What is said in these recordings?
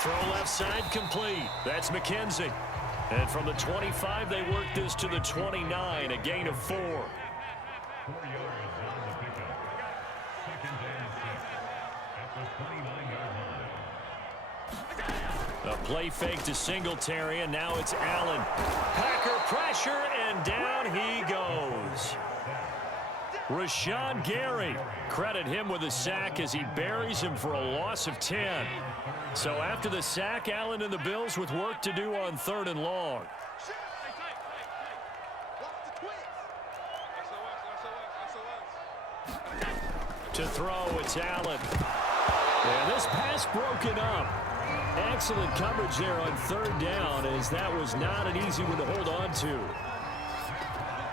Throw left side complete. That's McKenzie. And from the 25, they work this to the 29, a gain of 4. 4 yards on the pickup. Second and 6 at the 29-yard line. A play fake to Singletary, and now it's Allen. Packer pressure, and down he goes. Rashawn Gary, credit him with a sack as he buries him for a loss of 10. So after the sack, Allen and the Bills with work to do on 3rd and long. To throw, it's Allen. And this pass broken up. Excellent coverage there on 3rd down, as that was not an easy one to hold on to.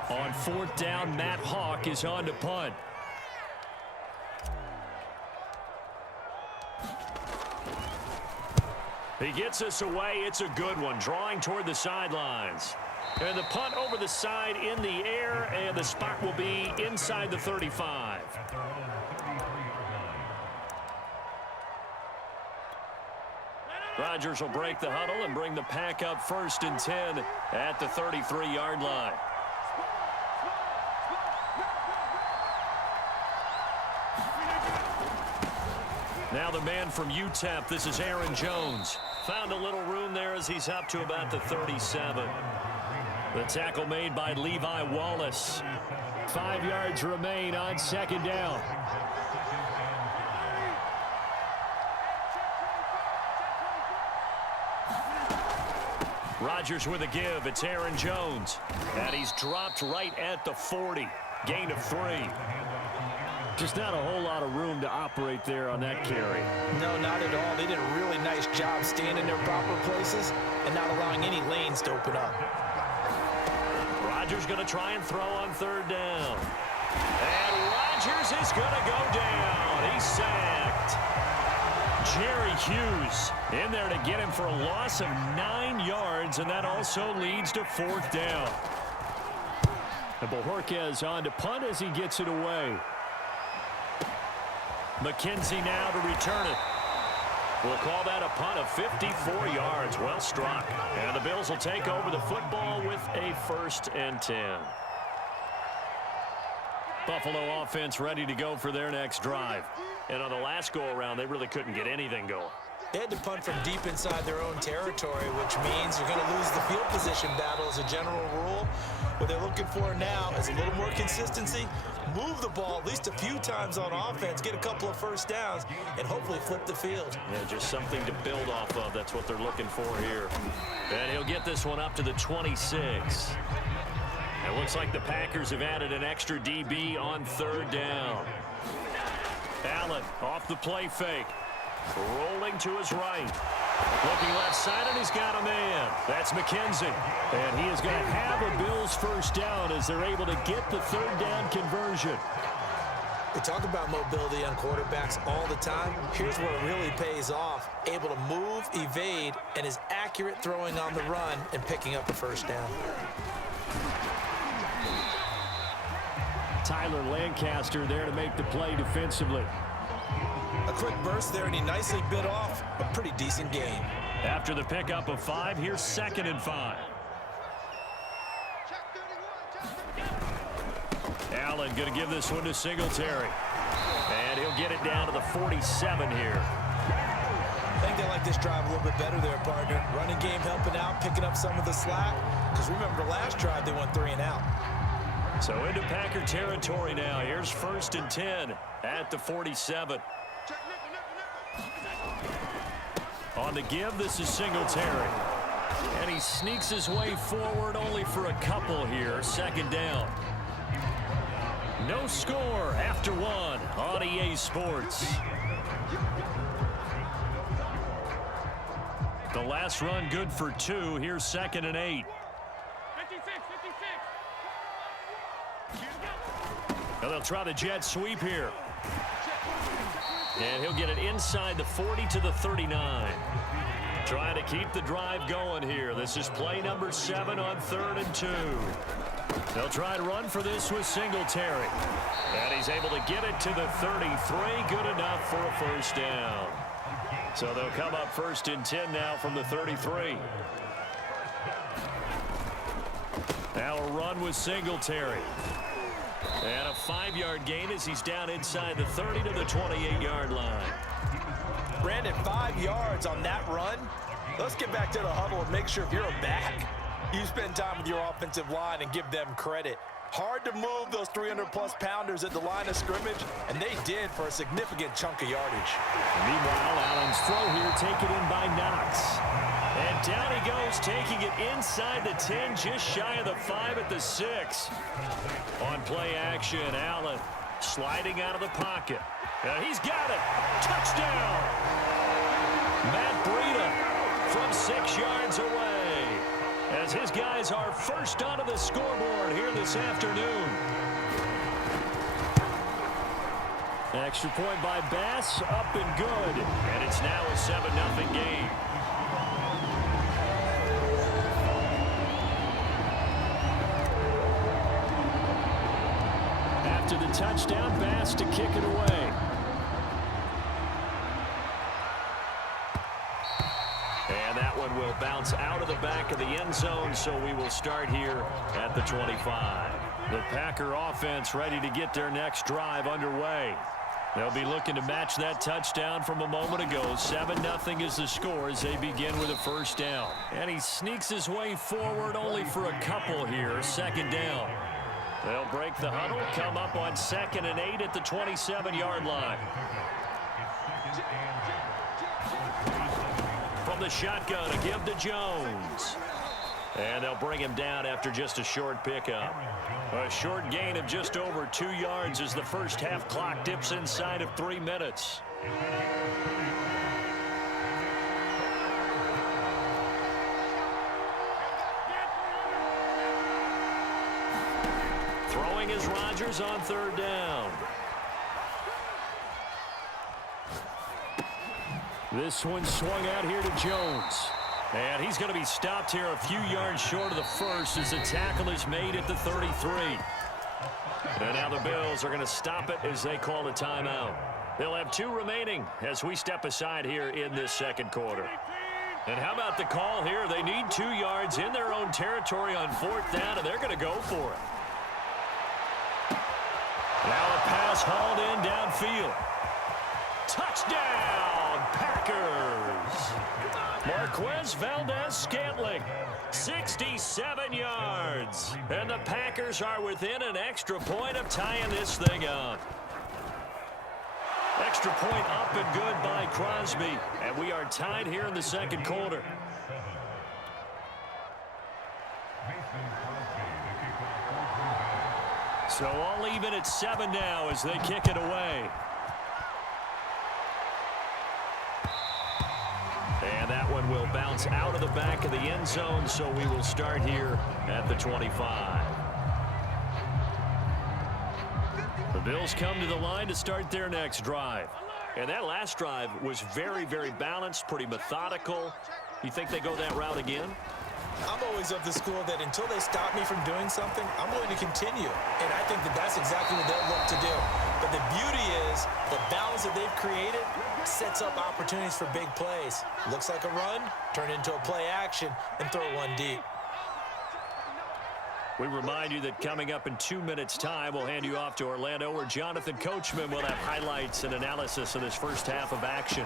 On 4th down, Matt Hawk is on to punt. He gets us away. It's a good one, drawing toward the sidelines. And the punt over the side in the air, and the spot will be inside the 35. Rodgers will break the huddle and bring the pack up 1st and 10 at the 33-yard line. Now the man from UTEP, this is Aaron Jones. Found a little room there as he's up to about the 37. The tackle made by Levi Wallace. 5 yards remain on 2nd down. Rodgers with a give. It's Aaron Jones. And he's dropped right at the 40. Gain of 3. Just not a whole lot of room to operate there on that carry. No, not at all. They did a really nice job staying in their proper places and not allowing any lanes to open up. Rodgers going to try and throw on 3rd down. And Rodgers is going to go down. He's sacked. Jerry Hughes in there to get him for a loss of 9 yards, and that also leads to 4th down. And Bojorquez on to punt as he gets it away. McKenzie now to return it. We'll call that a punt of 54 yards. Well struck. And the Bills will take over the football with a 1st and 10. Buffalo offense ready to go for their next drive. And on the last go-around, they really couldn't get anything going. They had to punt from deep inside their own territory, which means you're going to lose the field position battle as a general rule. What they're looking for now is a little more consistency, move the ball at least a few times on offense, get a couple of 1st downs, and hopefully flip the field. Yeah, just something to build off of. That's what they're looking for here. And he'll get this one up to the 26. It looks like the Packers have added an extra DB on 3rd down. Allen off the play fake. Rolling to his right. Looking left side, and he's got a man. That's McKenzie. And he is going to have a Bills 1st down as they're able to get the 3rd down conversion. We talk about mobility on quarterbacks all the time. Here's where it really pays off. Able to move, evade, and is accurate throwing on the run and picking up a 1st down. Tyler Lancaster there to make the play defensively. A quick burst there, and he nicely bit off a pretty decent gain. After the pickup of 5, here's 2nd and 5. Allen going to give this one to Singletary. And he'll get it down to the 47 here. I think they like this drive a little bit better there, partner. Running game helping out, picking up some of the slack. Because remember, the last drive they went 3 and out. So into Packer territory now. Here's 1st and 10 at the 47. On the give, this is Singletary. And he sneaks his way forward only for a couple here. 2nd down. No score after 1 on EA Sports. The last run good for 2. Here's 2nd and 8. Now they'll try the jet sweep here. And he'll get it inside the 40 to the 39. Trying to keep the drive going here. This is play number 7 on 3rd and 2. They'll try and run for this with Singletary. And he's able to get it to the 33. Good enough for a first down. So they'll come up 1st and 10 now from the 33. Now a run with Singletary. And a 5-yard gain as he's down inside the 30 to the 28-yard line. Brandon, 5 yards on that run. Let's get back to the huddle and make sure if you're a back, you spend time with your offensive line and give them credit. Hard to move those 300-plus pounders at the line of scrimmage, and they did for a significant chunk of yardage. Meanwhile, Allen's throw here taken in by Knox. And down he goes, taking it inside the 10, just shy of the 5 at the 6. On play action, Allen sliding out of the pocket. He's got it. Touchdown! Matt Breida from 6 yards away, as his guys are first onto the scoreboard here this afternoon. Extra point by Bass, up and good. And it's now a 7-0 game. After the touchdown, Bass to kick it away. And that one will bounce out of the back of the end zone, so we will start here at the 25. The Packer offense ready to get their next drive underway. They'll be looking to match that touchdown from a moment ago. 7-0 is the score as they begin with a first down. And he sneaks his way forward only for a couple here. 2nd down. They'll break the huddle, come up on 2nd and 8 at the 27-yard line. From the shotgun, a give to Jones. And they'll bring him down after just a short pickup. A short gain of just over 2 yards as the first half clock dips inside of 3 minutes. Throwing is Rodgers on 3rd down. This one swung out here to Jones. And he's going to be stopped here a few yards short of the first as the tackle is made at the 33. And now the Bills are going to stop it as they call a timeout. They'll have 2 remaining as we step aside here in this 2nd quarter. And how about the call here? They need 2 yards in their own territory on 4th down, and they're going to go for it. Now a pass hauled in downfield. Touchdown, Packers! Marquez Valdez-Scantling, 67 yards. And the Packers are within an extra point of tying this thing up. Extra point up and good by Crosby. And we are tied here in the 2nd quarter. So all even at 7 now as they kick it away. And that one will bounce out of the back of the end zone, so we will start here at the 25. The Bills come to the line to start their next drive. And that last drive was very, very balanced, pretty methodical. You think they go that route again? I'm always of the school that until they stop me from doing something, I'm going to continue. And I think that that's exactly what they'll look to do. But the beauty is the balance that they've created sets up opportunities for big plays. Looks like a run, turn into a play action, and throw one deep. We remind you that coming up in 2 minutes' time, we'll hand you off to Orlando, where Jonathan Coachman will have highlights and analysis of this first half of action.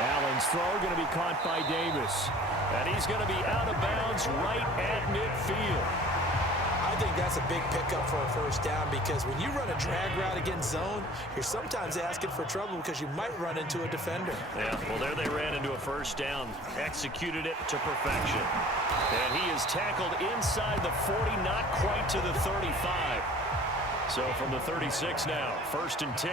Allen's throw going to be caught by Davis. And he's going to be out of bounds right at midfield. I think that's a big pickup for a first down, because when you run a drag route against zone, you're sometimes asking for trouble because you might run into a defender. Yeah, well, there they ran into a first down, executed it to perfection. And he is tackled inside the 40, not quite to the 35. So from the 36 now, 1st and 10.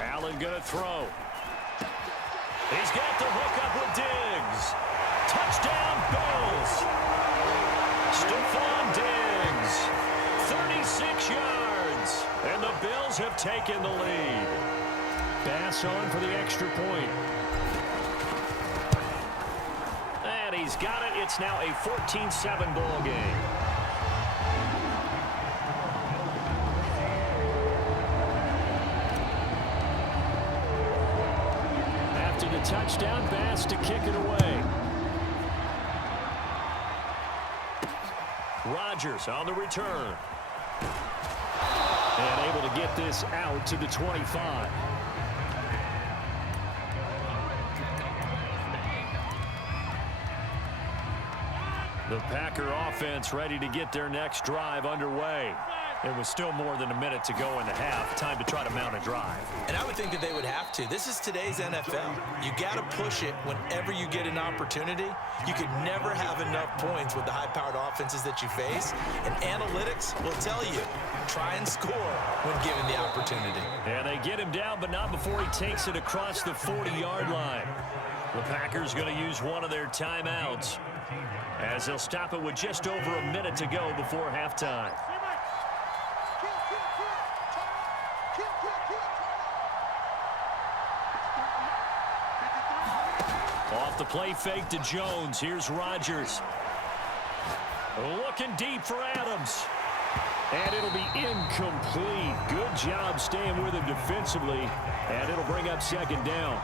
Allen going to throw. He's got the hook up with Diggs. Touchdown, Bills. Stephon Diggs, 36 yards. And the Bills have taken the lead. Bass on for the extra point. He's got it. It's now a 14-7 ball game. After the touchdown, Bass to kick it away. Rodgers on the return. And able to get this out to the 25. The Packer offense ready to get their next drive underway. It was still more than a minute to go in the half. Time to try to mount a drive. And I would think that they would have to. This is today's NFL. You got to push it whenever you get an opportunity. You could never have enough points with the high-powered offenses that you face. And analytics will tell you, try and score when given the opportunity. And they get him down, but not before he takes it across the 40-yard line. The Packers going to use one of their timeouts, as they'll stop it with just over a minute to go before halftime. Off the play fake to Jones. Here's Rodgers. Looking deep for Adams. And it'll be incomplete. Good job staying with him defensively. And it'll bring up second down.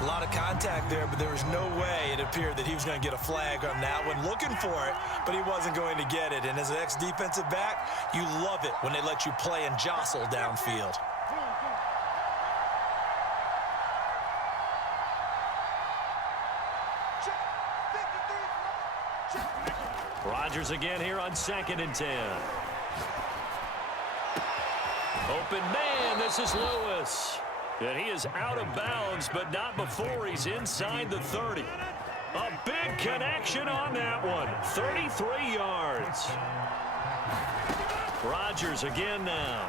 A lot of contact there, but there was no way it appeared that he was going to get a flag on that one. Looking for it, but he wasn't going to get it. And as an ex-defensive back, you love it when they let you play and jostle downfield. Rodgers again here on 2nd and 10. Open man, this is Lewis. And he is out of bounds, but not before he's inside the 30. A big connection on that one. 33 yards. Rodgers again now.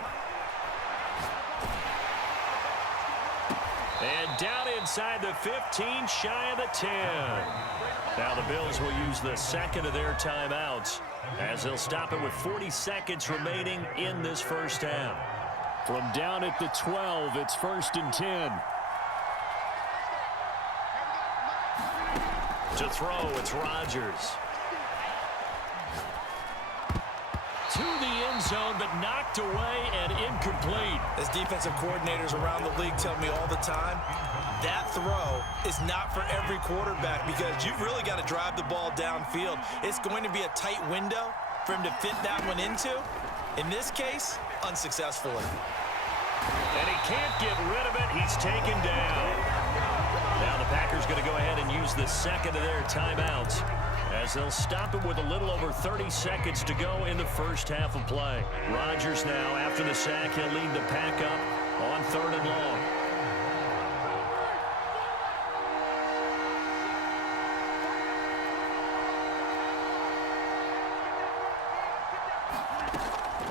And down inside the 15, shy of the 10. Now the Bills will use the second of their timeouts, as they'll stop it with 40 seconds remaining in this first half. From down at the 12, it's 1st and 10. To throw, it's Rodgers. To the end zone, but knocked away and incomplete. As defensive coordinators around the league tell me all the time, that throw is not for every quarterback, because you've really got to drive the ball downfield. It's going to be a tight window for him to fit that one into. In this case, unsuccessfully. And he can't get rid of it. He's taken down. Now the Packers going to go ahead and use the second of their timeouts, as they'll stop it with a little over 30 seconds to go in the first half of play. Rodgers now, after the sack, he'll lead the pack up on 3rd and long.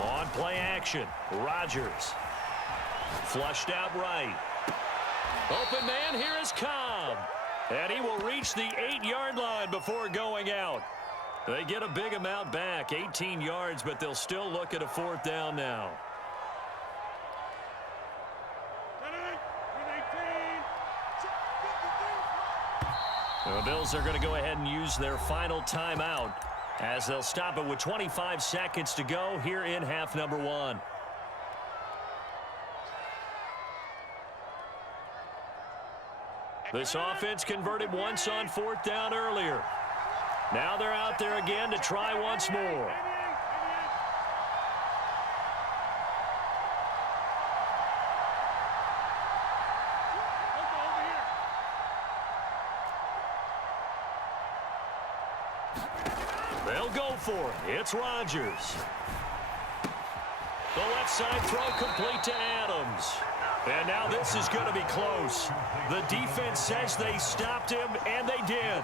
On play action, Rodgers. Flushed out right. Open man, here is Cobb. And he will reach the 8-yard line before going out. They get a big amount back, 18 yards, but they'll still look at a 4th down now. The Bills are going to go ahead and use their final timeout, as they'll stop it with 25 seconds to go here in half number 1. This offense converted once on 4th down earlier. Now they're out there again to try once more. They'll go for it. It's Rodgers. The left side throw complete to Adams. And now this is going to be close. The defense says they stopped him, and they did.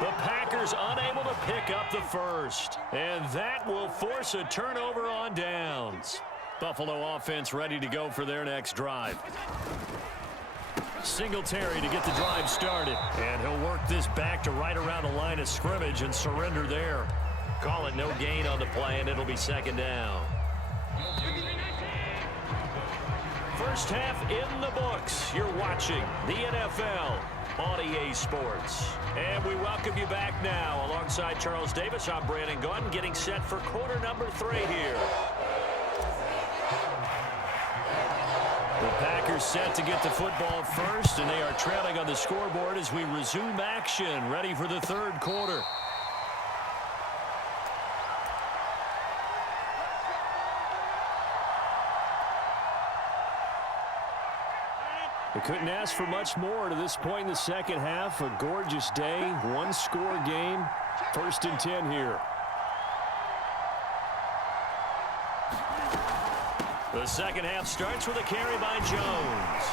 The Packers unable to pick up the first. And that will force a turnover on downs. Buffalo offense ready to go for their next drive. Singletary to get the drive started. And he'll work this back to right around the line of scrimmage and surrender there. Call it no gain on the play, and it'll be 2nd down. First half in the books. You're watching the NFL on EA Sports. And we welcome you back now. Alongside Charles Davis, I'm Brandon Gunn, getting set for quarter number 3 here. The Packers set to get the football first, and they are trailing on the scoreboard as we resume action, ready for the third quarter. We couldn't ask for much more to this point in the second half. A gorgeous day, one-score game, 1st and 10 here. The second half starts with a carry by Jones.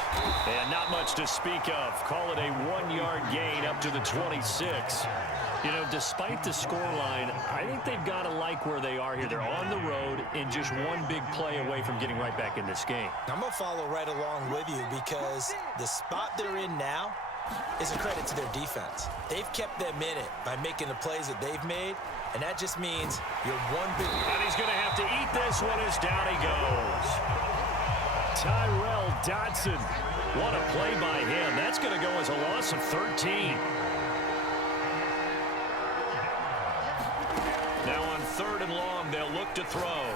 And not much to speak of. Call it a 1-yard gain up to the 26. You know, despite the scoreline, I think they've got to like where they are here. They're on the road and just one big play away from getting right back in this game. I'm going to follow right along with you because the spot they're in now is a credit to their defense. They've kept them in it by making the plays that they've made, and that just means you're one big... And he's going to have to eat this one as down he goes. Tyrel Dodson. What a play by him. That's going to go as a loss of 13. Now on 3rd and long, they'll look to throw.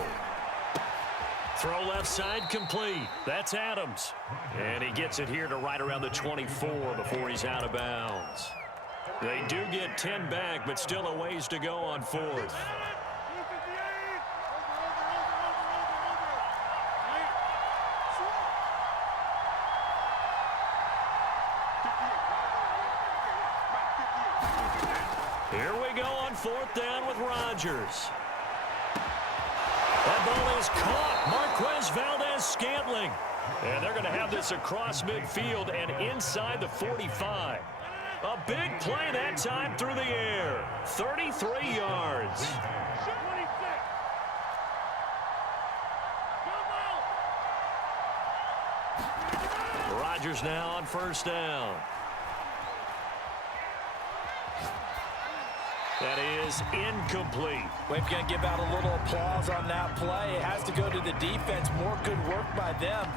Throw left side complete. That's Adams. And he gets it here to right around the 24 before he's out of bounds. They do get 10 back, but still a ways to go on 4th. Here we go on 4th down with Rodgers. That ball is caught. Marquez Valdes-Scantling. And they're going to have this across midfield and inside the 45. A big play that time through the air. 33 yards. Rodgers now on 1st down. That is incomplete. We're going to give out a little applause on that play. It has to go to the defense. More good work by them.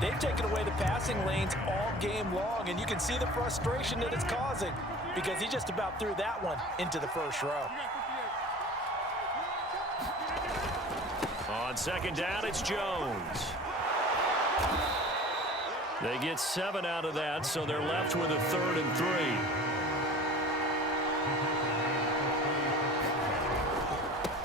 They've taken away the passing lanes all game long, and you can see the frustration that it's causing because he just about threw that one into the first row. On 2nd down, it's Jones. They get 7 out of that, so they're left with a 3rd and 3.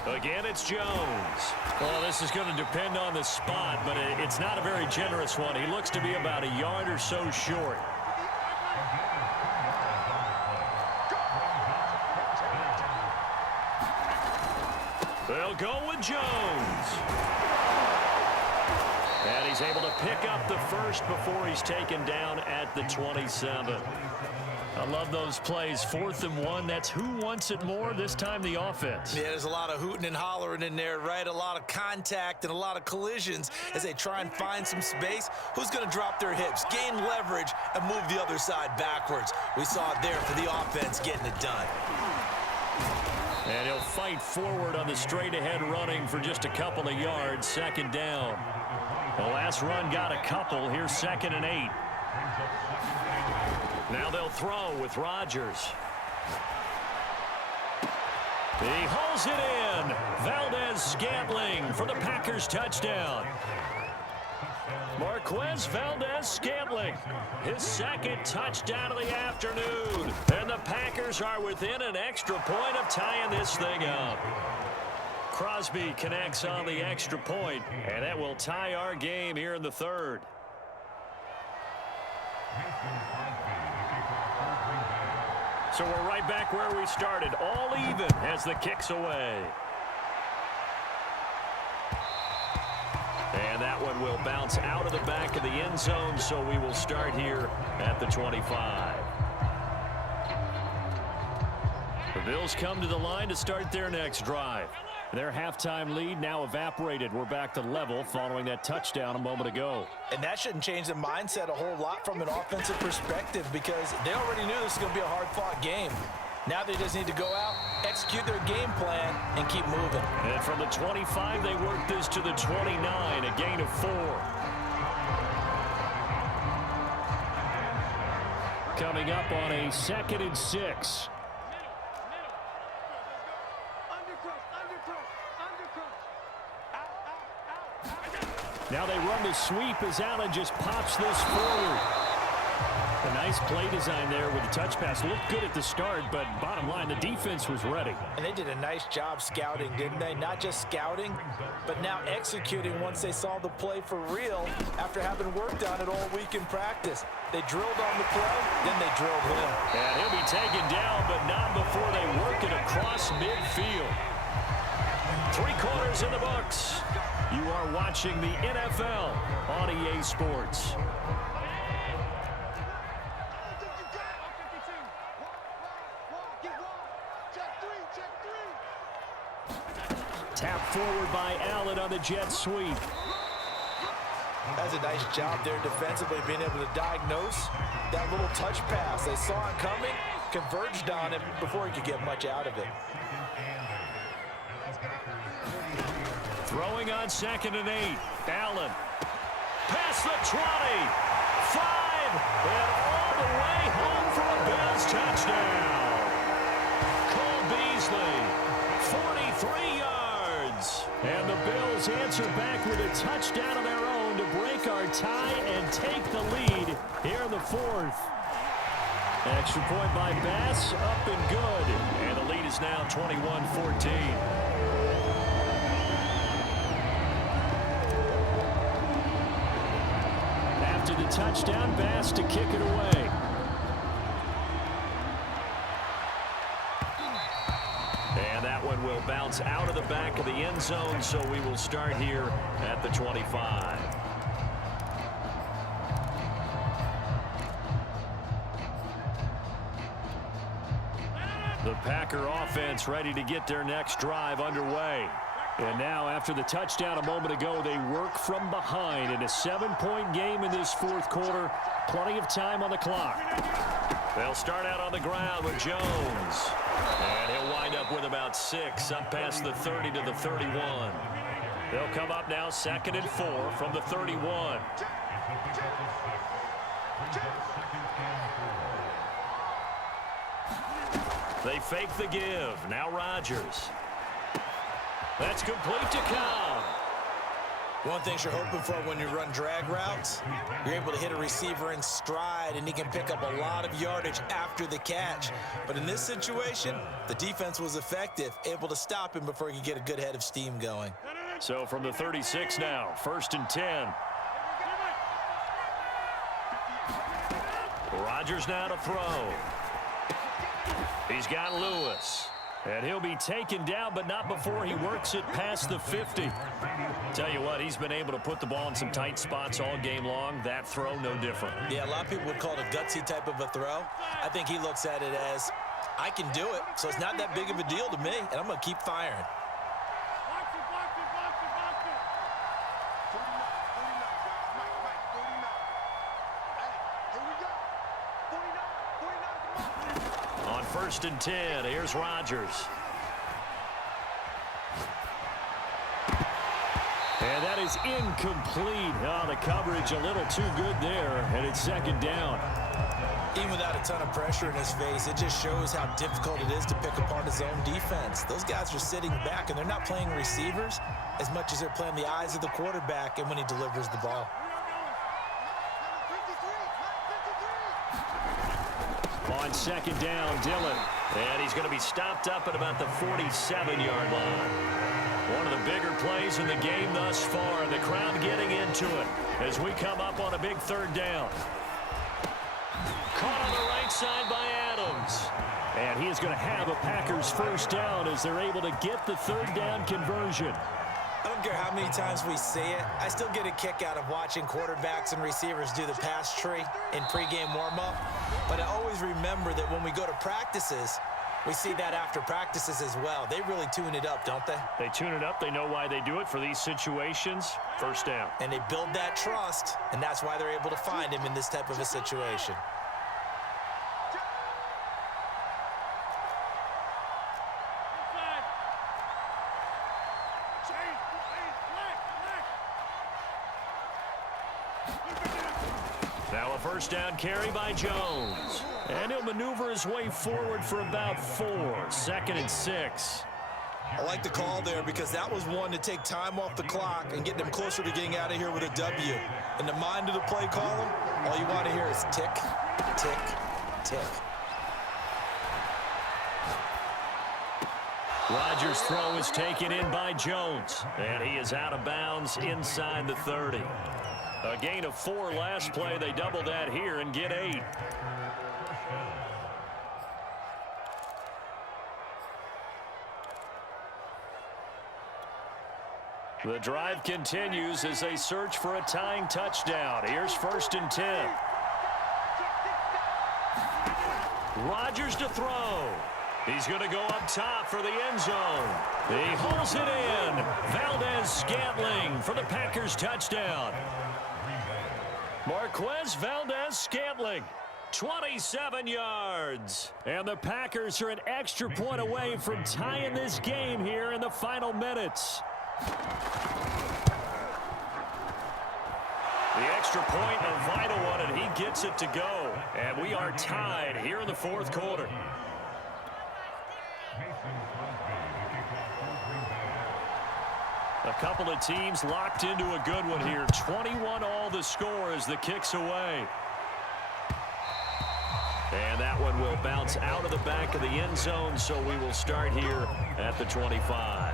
Again, it's Jones. Well, this is going to depend on the spot, but it's not a very generous one. He looks to be about a yard or so short. They'll go with Jones. And he's able to pick up the first before he's taken down at the 27. I love those plays. 4th and 1. That's who wants it more. This time the offense. Yeah, there's a lot of hooting and hollering in there, right? A lot of contact and a lot of collisions as they try and find some space. Who's going to drop their hips, gain leverage, and move the other side backwards? We saw it there for the offense getting it done. And he'll fight forward on the straight-ahead running for just a couple of yards. 2nd down. The last run got a couple. Here's 2nd and 8. Now they'll throw with Rodgers. He hauls it in. Valdes-Scantling for the Packers touchdown. Marquez Valdes-Scantling, his 2nd touchdown of the afternoon. And the Packers are within an extra point of tying this thing up. Crosby connects on the extra point, and that will tie our game here in the 3rd. So we're right back where we started, all even as the kick's away. And that one will bounce out of the back of the end zone, so we will start here at the 25. The Bills come to the line to start their next drive. Their halftime lead now evaporated. We're back to level following that touchdown a moment ago. And that shouldn't change the mindset a whole lot from an offensive perspective because they already knew this was going to be a hard-fought game. Now they just need to go out, execute their game plan, and keep moving. And from the 25, they work this to the 29, a gain of 4. Coming up on a 2nd and 6. Now they run the sweep as Allen just pops this forward. A nice play design there with the touch pass. Looked good at the start, but bottom line, the defense was ready. And they did a nice job scouting, didn't they? Not just scouting, but now executing once they saw the play for real after having worked on it all week in practice. They drilled on the play, then they drilled him. And he'll be taken down, but not before they work it across midfield. 3 quarters in the books. You are watching the NFL on EA Sports. Tap forward by Allen on the jet sweep. That's a nice job there defensively, being able to diagnose that little touch pass. They saw it coming, converged on it before he could get much out of it. Throwing on 2nd and 8. Allen. Past the 20. 5. And all the way home for a Bills touchdown. Cole Beasley. 43 yards. And the Bills answer back with a touchdown of their own to break our tie and take the lead here in the 4th. Extra point by Bass. Up and good. And the lead is now 21-14. After the touchdown, Bass to kick it away. And that one will bounce out of the back of the end zone, so we will start here at the 25. The Packer offense ready to get their next drive underway. And now, after the touchdown a moment ago, they work from behind in a 7-point game in this 4th quarter. Plenty of time on the clock. They'll start out on the ground with Jones. And he'll wind up with about 6 up past the 30 to the 31. They'll come up now 2nd and 4 from the 31. They fake the give. Now Rodgers. That's complete to Cobb. One thing you're hoping for when you run drag routes, you're able to hit a receiver in stride, and he can pick up a lot of yardage after the catch. But in this situation, the defense was effective, able to stop him before he could get a good head of steam going. So from the 36 now, 1st and 10. Rodgers now to throw. He's got Lewis. And he'll be taken down, but not before he works it past the 50. Tell you what, he's been able to put the ball in some tight spots all game long. That throw, no different. Yeah, a lot of people would call it a gutsy type of a throw. I think he looks at it as, I can do it, so it's not that big of a deal to me, and I'm going to keep firing. On 1st and 10, here's Rodgers. And that is incomplete. Oh, the coverage a little too good there, and it's 2nd down. Even without a ton of pressure in his face, it just shows how difficult it is to pick apart his own defense. Those guys are sitting back, and they're not playing receivers as much as they're playing the eyes of the quarterback and when he delivers the ball. On 2nd down, Dillon. And he's going to be stopped up at about the 47-yard line. One of the bigger plays in the game thus far. The crowd getting into it as we come up on a big 3rd down. Caught on the right side by Adams. And he is going to have a Packers 1st down as they're able to get the 3rd down conversion. I don't care how many times we see it. I still get a kick out of watching quarterbacks and receivers do the pass tree in pregame warm-up. But I always remember that when we go to practices, we see that after practices as well. They really tune it up, don't they? They tune it up. They know why they do it for these situations. 1st down. And they build that trust, and that's why they're able to find him in this type of a situation. So a first down carry by Jones. And he'll maneuver his way forward for about 4. 2nd and 6. I like the call there because that was one to take time off the clock and get them closer to getting out of here with a W. In the mind of the play caller, all you want to hear is tick, tick, tick. Rodgers' throw is taken in by Jones, and he is out of bounds inside the 30. A gain of 4 last play. They double that here and get 8. The drive continues as they search for a tying touchdown. Here's 1st and 10. Rodgers to throw. He's going to go up top for the end zone. He holds it in. Valdez-Scantling for the Packers touchdown. Marquez Valdez-Scantling, 27 yards. And the Packers are an extra point away from tying this game here in the final minutes. The extra point, a vital one, and he gets it to go. And we are tied here in the 4th quarter. A couple of teams locked into a good one here. 21 all the score as the kick's away. And that one will bounce out of the back of the end zone, so we will start here at the 25.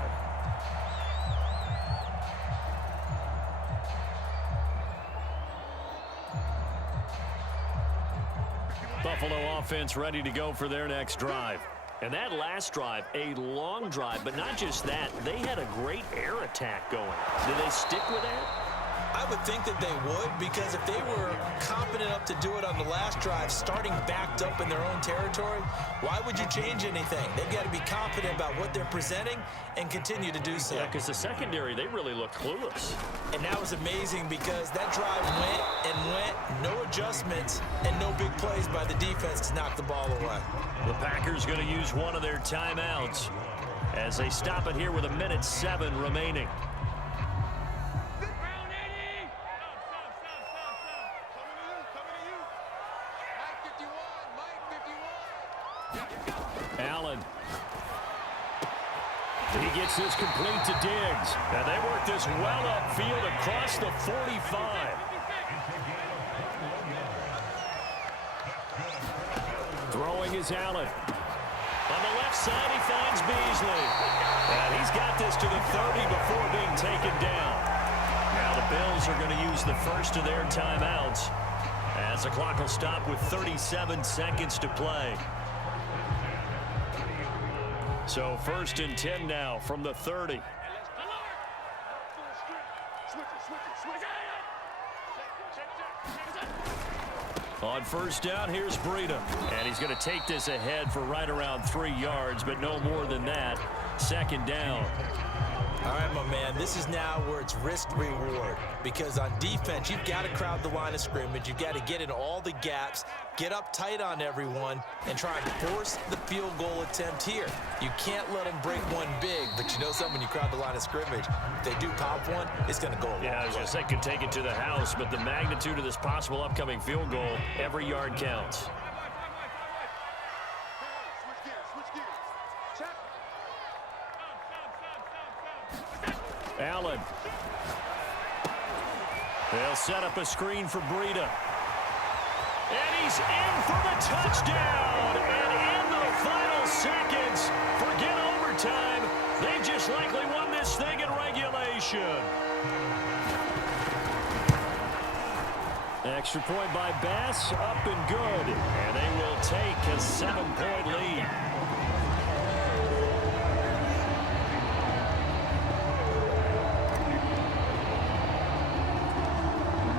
Buffalo offense ready to go for their next drive. And that last drive, a long drive, but not just that. They had a great air attack going. Did they stick with that? I would think that they would, because if they were confident enough to do it on the last drive, starting backed up in their own territory, why would you change anything? They've got to be confident about what they're presenting and continue to do so. Yeah, because the secondary, they really looked clueless. And that was amazing because that drive went and went, no adjustments, and no big plays by the defense to knock the ball away. The Packers going to use one of their timeouts as they stop it here with 1:07 remaining. Allen. He gets this complete to Diggs. And they work this well upfield across the 45. Throwing is Allen. On the left side, he finds Beasley. And he's got this to the 30 before being taken down. Now the Bills are going to use the first of their timeouts as the clock will stop with 37 seconds to play. So 1st and 10 now from the 30. On 1st down, here's Breida. And he's going to take this ahead for right around 3 yards, but no more than that. 2nd down. All right, my man, this is now where it's risk-reward, because on defense, you've got to crowd the line of scrimmage. You've got to get in all the gaps, get up tight on everyone, and try and force the field goal attempt here. You can't let them break one big, but you know something, when you crowd the line of scrimmage, if they do pop one, it's going to go a long way. Yeah, I was going to say could take it to the house, but the magnitude of this possible upcoming field goal, every yard counts. Allen. They'll set up a screen for Breida. And he's in for the touchdown. And in the final seconds, forget overtime. They just likely won this thing in regulation. Extra point by Bass, up and good. And they will take a 7-point lead.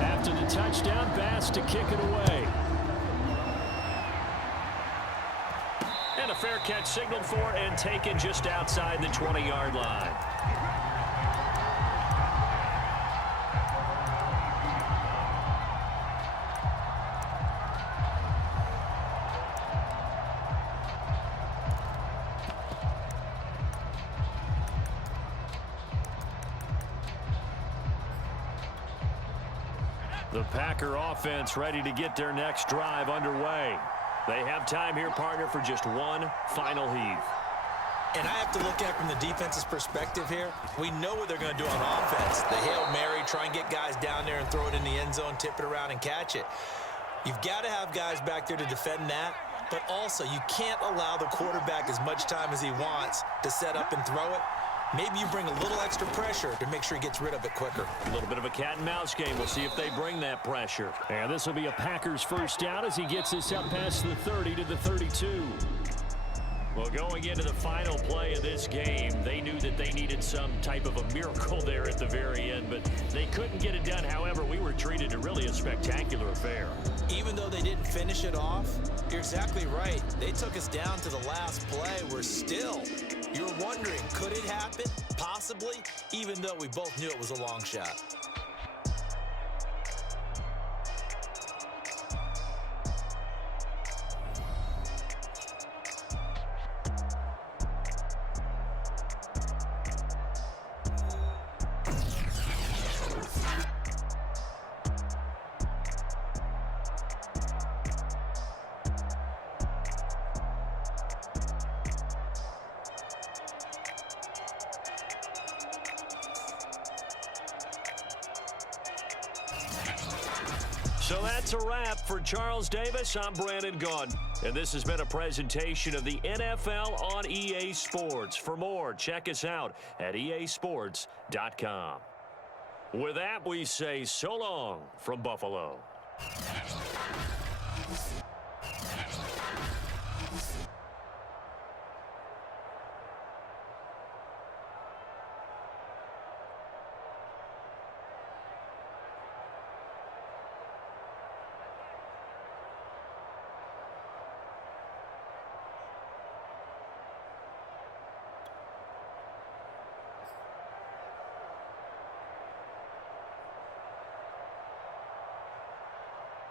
After the touchdown, Bass to kick it away. And a fair catch signaled for and taken just outside the 20-yard line. The Packer offense ready to get their next drive underway. They have time here, partner, for just one final heave. And I have to look at it from the defense's perspective here. We know what they're going to do on offense. The Hail Mary, try and get guys down there and throw it in the end zone, tip it around and catch it. You've got to have guys back there to defend that, but also you can't allow the quarterback as much time as he wants to set up and throw it. Maybe you bring a little extra pressure to make sure he gets rid of it quicker. A little bit of a cat and mouse game. We'll see if they bring that pressure. And this will be a Packers first down as he gets this up past the 30 to the 32. Well, going into the final play of this game, they knew that they needed some type of a miracle there at the very end, but they couldn't get it done. However, we were treated to really a spectacular affair. Even though they didn't finish it off, you're exactly right. They took us down to the last play. We're still, you're wondering, could it happen? Possibly, even though we both knew it was a long shot. So that's a wrap for Charles Davis. I'm Brandon Gaudin, and this has been a presentation of the NFL on EA Sports. For more, check us out at easports.com. With that, we say so long from Buffalo.